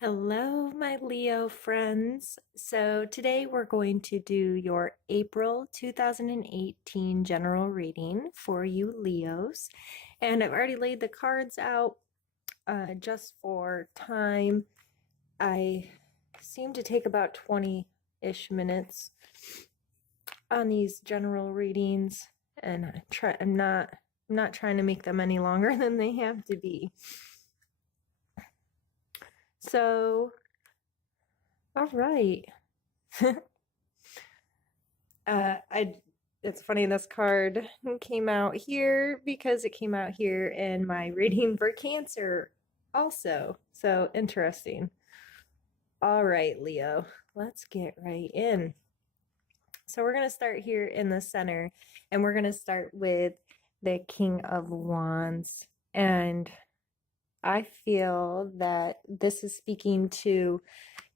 Hello, my Leo friends. So today we're going to do your April 2018 general reading for you Leos. And I've already laid the cards out just for time. I seem to take about 20-ish minutes on these general readings, and I'm not trying to make them any longer than they have to be. So, all right. I it's funny this card came out here because it came out here in my reading for Cancer also. So interesting. All right, Leo, let's get right in. So we're going to start here in the center, and we're going to start with the King of Wands. And I feel that this is speaking to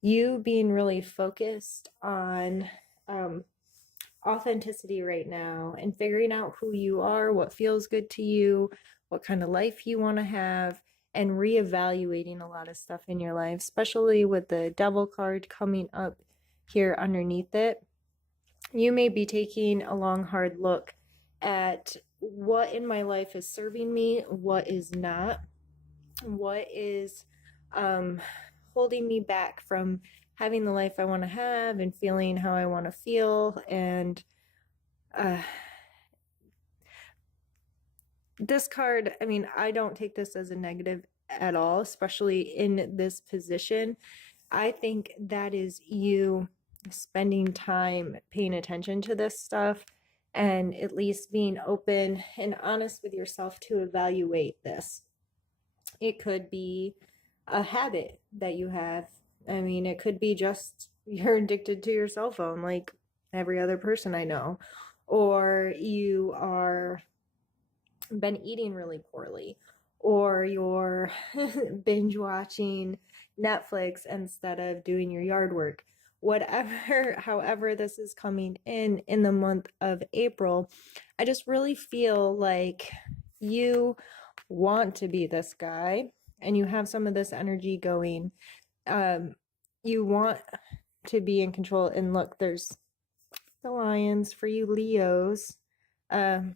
you being really focused on authenticity right now and figuring out who you are, what feels good to you, what kind of life you want to have, and reevaluating a lot of stuff in your life, especially with the Devil card coming up here underneath it. You may be taking a long, hard look at what in my life is serving me, what is not, what is um, holding me back from having the life I want to have and feeling how I want to feel. And uh, this card, I mean, I don't take this as a negative at all, especially in this position. I think that is you spending time paying attention to this stuff and at least being open and honest with yourself to evaluate this. It could be a habit that you have. I mean, it could be just you're addicted to your cell phone like every other person I know, or you are been eating really poorly, or you're binge watching Netflix instead of doing your yard work. Whatever, however, this is coming in the month of April, I just really feel like you want to be this guy and you have some of this energy going. You want to be in control. And look, there's the lions for you Leos. Um,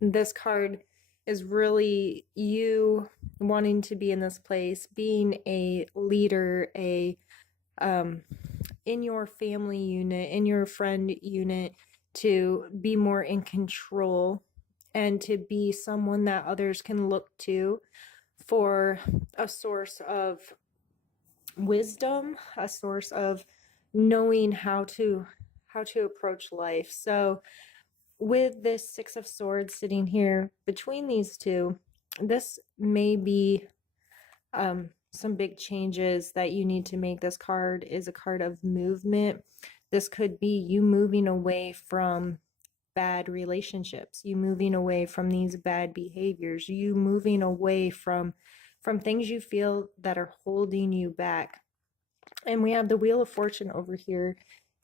this card is really you wanting to be in this place, being a leader, um in your family unit, in your friend unit, to be more in control and to be someone that others can look to for a source of wisdom, a source of knowing how to approach life. So with this Six of Swords sitting here between these two, this may be some big changes that you need to make. This card is a card of movement. This could be you moving away from bad relationships, you moving away from these bad behaviors, you moving away from things you feel that are holding you back. And we have the Wheel of Fortune over here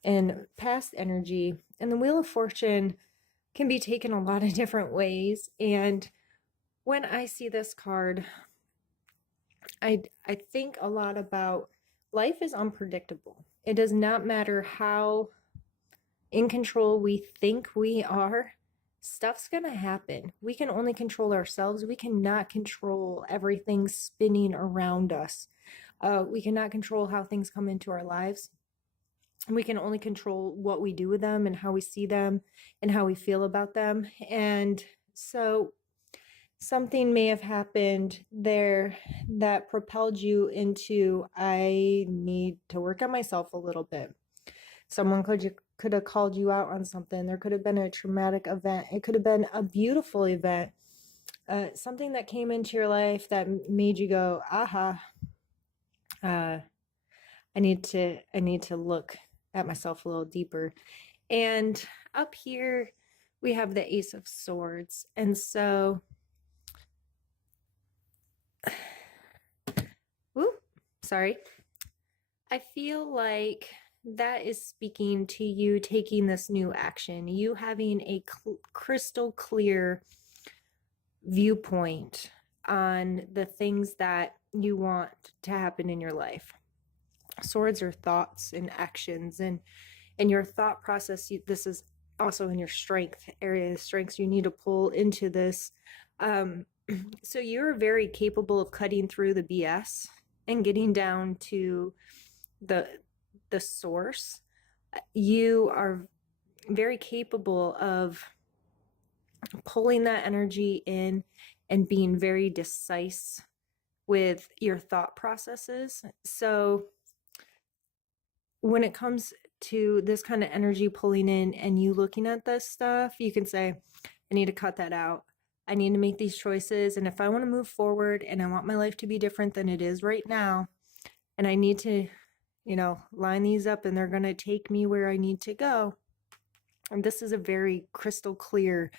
in past energy, and the Wheel of Fortune can be taken a lot of different ways. And when I see this card, I think a lot about life is unpredictable. It does not matter how in control we think we are, stuff's gonna happen. We can only control ourselves. We cannot control everything spinning around us. We cannot control how things come into our lives. We can only control what we do with them and how we see them and how we feel about them. And so something may have happened there that propelled you into, I need to work on myself a little bit. Someone could have called you out on something. There could have been a traumatic event. It could have been a beautiful event. Something that came into your life that made you go, aha, uh, I need to look at myself a little deeper. And up here we have the Ace of Swords. And so, whoop, sorry. I feel like that is speaking to you taking this new action, you having a crystal clear viewpoint on the things that you want to happen in your life. Swords are thoughts and actions, and your thought process. This is also in your strength area, strengths you need to pull into this. Um, so you're very capable of cutting through the BS and getting down to the the source. You are very capable of pulling that energy in and being very decisive with your thought processes. So when it comes to this kind of energy pulling in and you looking at this stuff, you can say, I need to cut that out. I need to make these choices. And if I want to move forward and I want my life to be different than it is right now, and I need to, line these up and they're going to take me where I need to go. And this is a very crystal clear,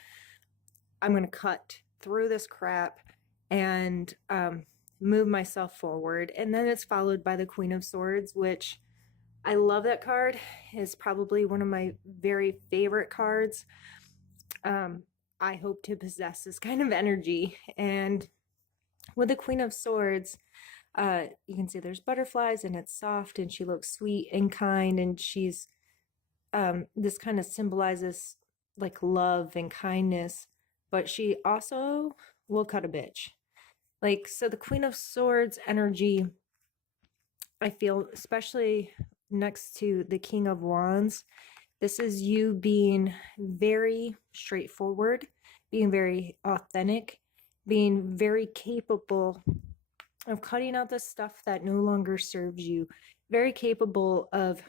I'm going to cut through this crap and move myself forward. And then it's followed by the Queen of Swords, which I love that card. Is probably one of my very favorite cards. I hope to possess this kind of energy. And with the Queen of Swords, you can see there's butterflies and it's soft and she looks sweet and kind, and she's this kind of symbolizes like love and kindness, but she also will cut a bitch. Like, so the Queen of Swords energy, I feel, especially next to the King of Wands, this is you being very straightforward, being very authentic, being very capable of cutting out the stuff that no longer serves you, very capable of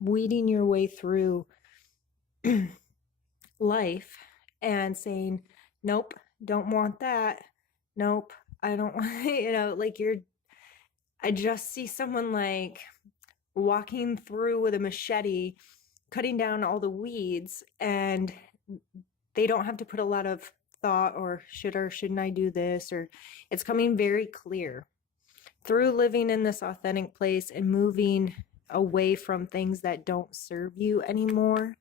weeding your way through life and saying, nope, don't want that. Nope, I don't want, like I just see someone like walking through with a machete, cutting down all the weeds, and they don't have to put a lot of thought or should or shouldn't I do this, or it's coming very clear through living in this authentic place and moving away from things that don't serve you anymore.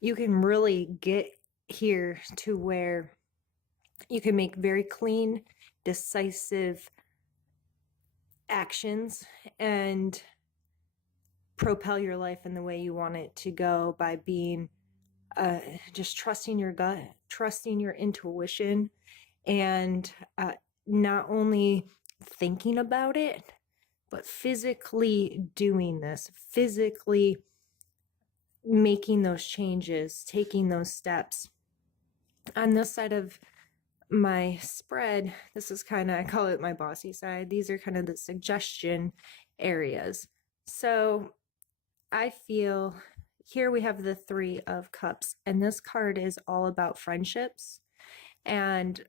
You can really get here to where you can make very clean, decisive actions and propel your life in the way you want it to go by being just trusting your gut, trusting your intuition, and not only thinking about it, but physically doing this, physically making those changes, taking those steps. On this side of my spread, this is kind of, I call it my bossy side. These are kind of the suggestion areas. So I feel here we have the Three of Cups, and this card is all about friendships and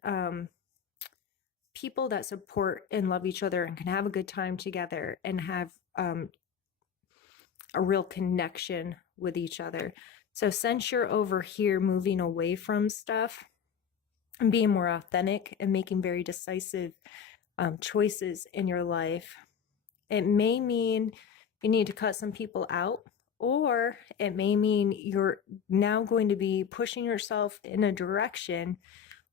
people that support and love each other and can have a good time together and have a real connection with each other. So since you're over here moving away from stuff and being more authentic and making very decisive choices in your life, it may mean you need to cut some people out, or it may mean you're now going to be pushing yourself in a direction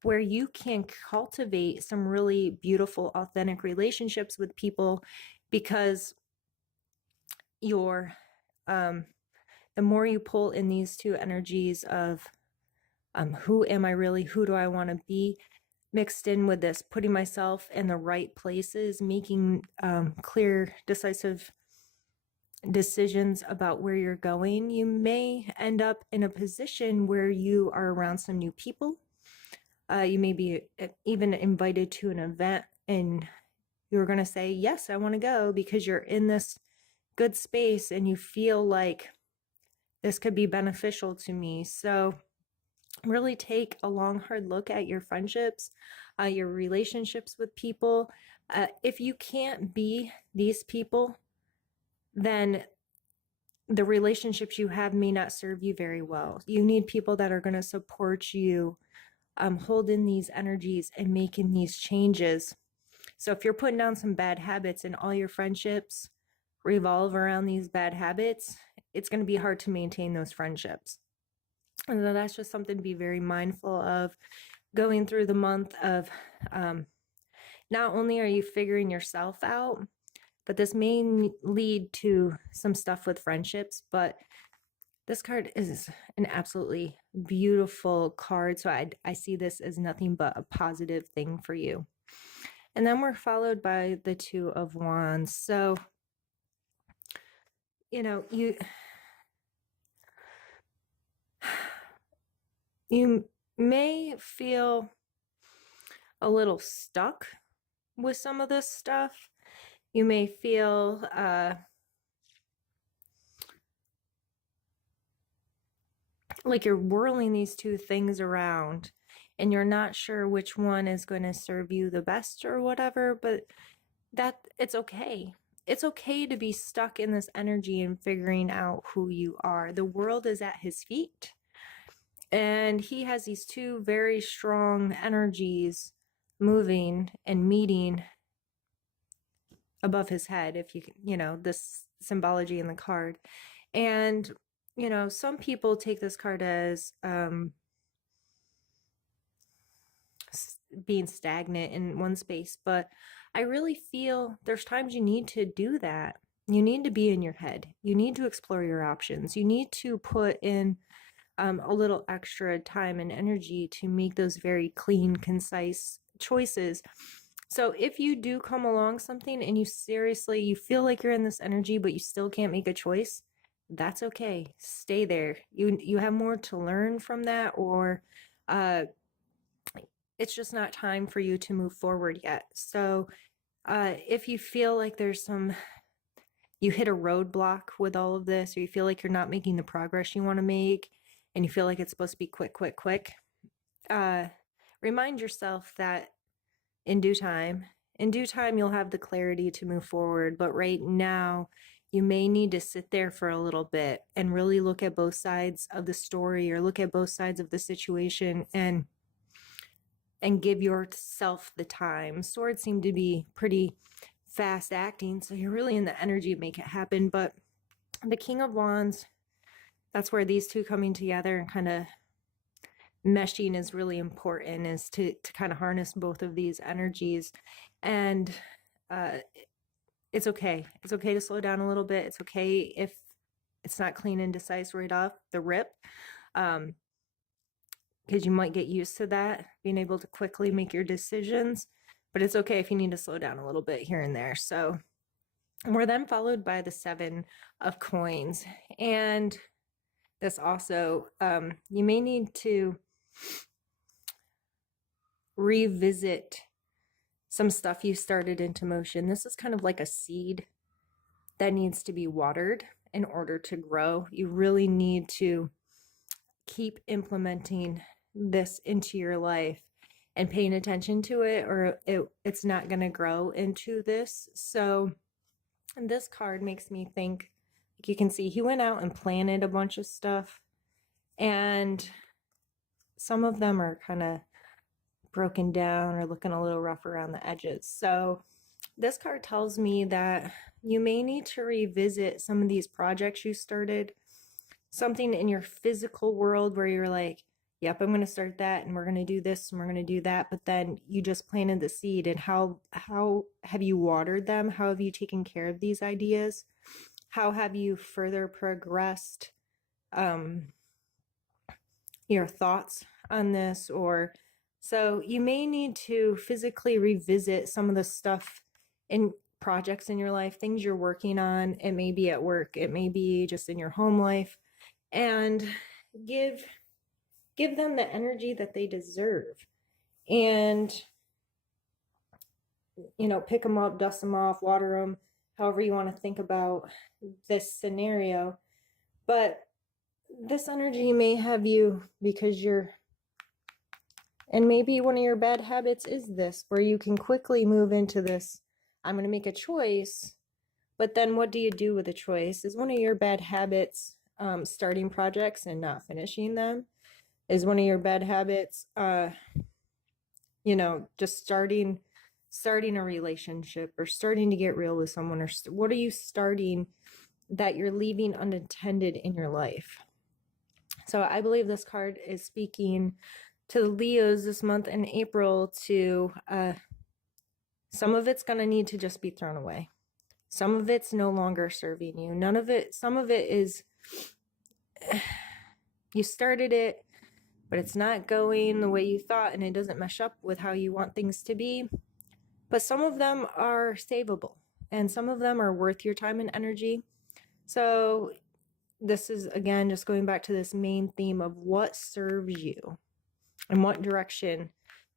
where you can cultivate some really beautiful, authentic relationships with people, because you're the more you pull in these two energies of who am I really, who do I want to be, mixed in with this, putting myself in the right places, making clear, decisive decisions about where you're going, you may end up in a position where you are around some new people. You may be even invited to an event and you're going to say, yes, I want to go, because you're in this good space and you feel like this could be beneficial to me. So really take a long, hard look at your friendships, your relationships with people. If you can't be these people, then the relationships you have may not serve you very well. You need people that are going to support you, hold in these energies and making these changes. So if you're putting down some bad habits and all your friendships revolve around these bad habits, it's going to be hard to maintain those friendships. And so that's just something to be very mindful of going through the month of not only are you figuring yourself out, but this may lead to some stuff with friendships. But this card is an absolutely beautiful card. So I see this as nothing but a positive thing for you. And then we're followed by the Two of Wands. So, you may feel a little stuck with some of this stuff. You may feel like you're whirling these two things around and you're not sure which one is going to serve you the best or whatever, but it's okay. It's okay to be stuck in this energy and figuring out who you are. The world is at his feet. And he has these two very strong energies moving and meeting above his head, if this symbology in the card. And, some people take this card as being stagnant in one space, but I really feel there's times you need to do that. You need to be in your head. You need to explore your options. You need to put in a little extra time and energy to make those very clean, concise choices. So if you do come along something and you feel like you're in this energy, but you still can't make a choice, that's okay. Stay there. You have more to learn from that, or it's just not time for you to move forward yet. So if you feel like you hit a roadblock with all of this, or you feel like you're not making the progress you want to make, and you feel like it's supposed to be quick, remind yourself that in due time, you'll have the clarity to move forward. But right now, you may need to sit there for a little bit and really look at both sides of the story, or look at both sides of the situation, and give yourself the time. Swords seem to be pretty fast acting, so you're really in the energy to make it happen. But the King of Wands, that's where these two coming together and kind of meshing is really important, is to kind of harness both of these energies. And it's okay. It's okay to slow down a little bit. It's okay if it's not clean and decisive right off the rip, because you might get used to that, being able to quickly make your decisions. But it's okay if you need to slow down a little bit here and there. So we're then followed by the Seven of Coins. And this also, you may need to revisit some stuff you started into motion. This is kind of like a seed that needs to be watered in order to grow. You really need to keep implementing this into your life and paying attention to it, or it's not going to grow into this. So this card makes me think, like you can see, he went out and planted a bunch of stuff, and some of them are kind of broken down or looking a little rough around the edges. So this card tells me that you may need to revisit some of these projects you started, something in your physical world where you're like, yep, I'm going to start that, and we're going to do this, and we're going to do that. But then you just planted the seed, and how have you watered them? How have you taken care of these ideas? How have you further progressed your thoughts on this? Or so you may need to physically revisit some of the stuff in projects in your life, things you're working on. It may be at work, it may be just in your home life, and give them the energy that they deserve. And pick them up, dust them off, water them, however you want to think about this scenario. But this energy may have you because and maybe one of your bad habits is this, where you can quickly move into this, I'm going to make a choice, but then what do you do with a choice? Is one of your bad habits starting projects and not finishing them? Is one of your bad habits just starting a relationship, or starting to get real with someone? Or what are you starting that you're leaving unattended in your life? So I believe this card is speaking to the Leos this month in April to Some of it's going to need to just be thrown away. Some of it's no longer serving you. None of it, some of it is, you started it, but it's not going the way you thought and it doesn't mesh up with how you want things to be. But some of them are savable and some of them are worth your time and energy. So this is, again, just going back to this main theme of what serves you and what direction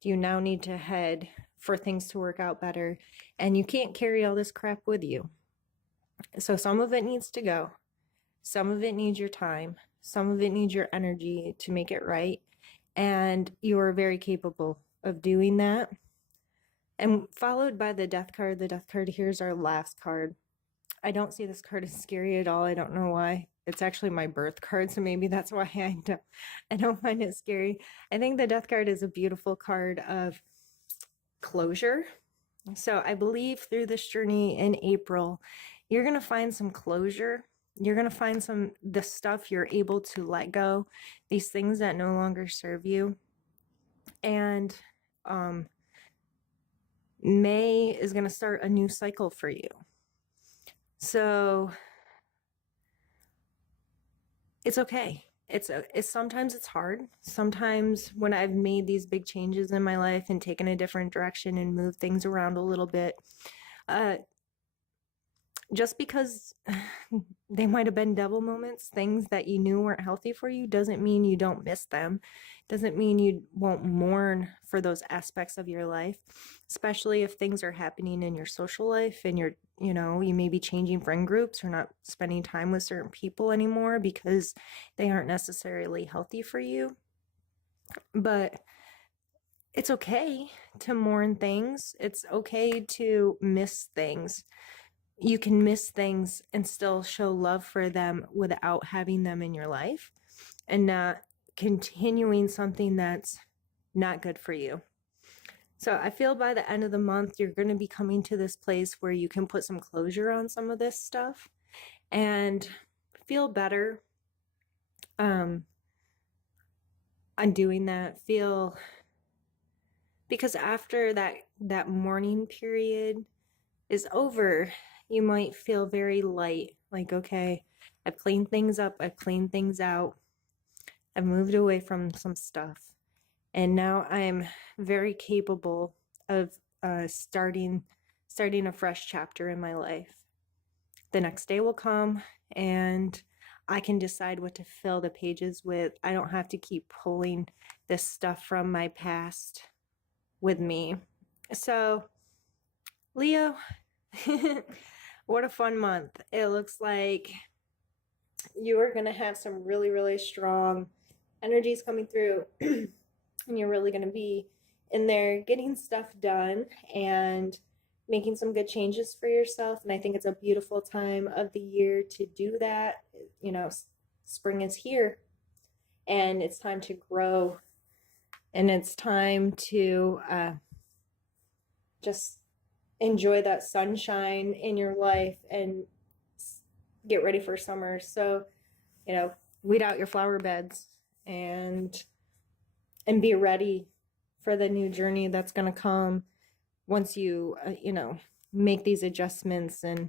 do you now need to head for things to work out better. And you can't carry all this crap with you. So some of it needs to go. Some of it needs your time. Some of it needs your energy to make it right. And you are very capable of doing that. And followed by the death card. The death card here is our last card. I don't see this card as scary at all. I don't know why. It's actually my birth card, so maybe that's why I don't find it scary. I think the death card is a beautiful card of closure. So I believe through this journey in April, you're going to find some closure. You're going to find the stuff you're able to let go, these things that no longer serve you. And May is going to start a new cycle for you. So it's okay. It's sometimes it's hard. Sometimes when I've made these big changes in my life and taken a different direction and moved things around a little bit, just because they might have been devil moments, things that you knew weren't healthy for you, doesn't mean you don't miss them. Doesn't mean you won't mourn for those aspects of your life, especially if things are happening in your social life and you may be changing friend groups or not spending time with certain people anymore because they aren't necessarily healthy for you. But it's okay to mourn things. It's okay to miss things. You can miss things and still show love for them without having them in your life and not continuing something that's not good for you. So I feel by the end of the month, you're going to be coming to this place where you can put some closure on some of this stuff and feel better on doing that. Because after that mourning period is over, you might feel very light, like, okay, I've cleaned things up, I've cleaned things out, I've moved away from some stuff, and now I'm very capable of starting a fresh chapter in my life. The next day will come, and I can decide what to fill the pages with. I don't have to keep pulling this stuff from my past with me. So, Leo, what a fun month. It looks like you are going to have some really, really strong energies coming through and you're really going to be in there getting stuff done and making some good changes for yourself. And I think it's a beautiful time of the year to do that. Spring is here and it's time to grow and it's time to just enjoy that sunshine in your life and get ready for summer. So, weed out your flower beds and be ready for the new journey that's going to come once you, make these adjustments and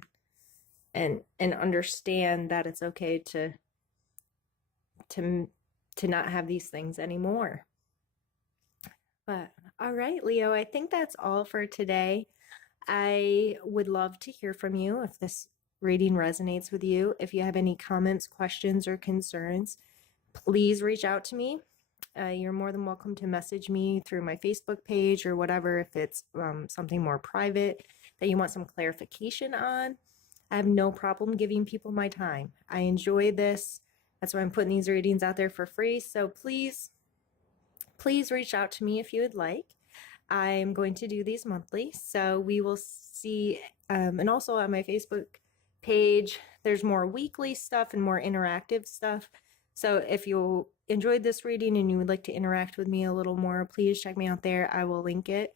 understand that it's okay to not have these things anymore. But all right, Leo, I think that's all for today. I would love to hear from you if this reading resonates with you. If you have any comments, questions, or concerns, please reach out to me. You're more than welcome to message me through my Facebook page or whatever if it's something more private that you want some clarification on. I have no problem giving people my time. I enjoy this. That's why I'm putting these readings out there for free. So please reach out to me if you would like. I'm going to do these monthly, so we will see. And also on my Facebook page, there's more weekly stuff and more interactive stuff. So if you enjoyed this reading and you would like to interact with me a little more, please check me out there. I will link it.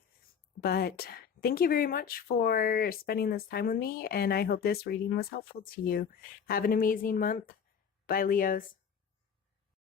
But thank you very much for spending this time with me, and I hope this reading was helpful to you. Have an amazing month. Bye, Leos.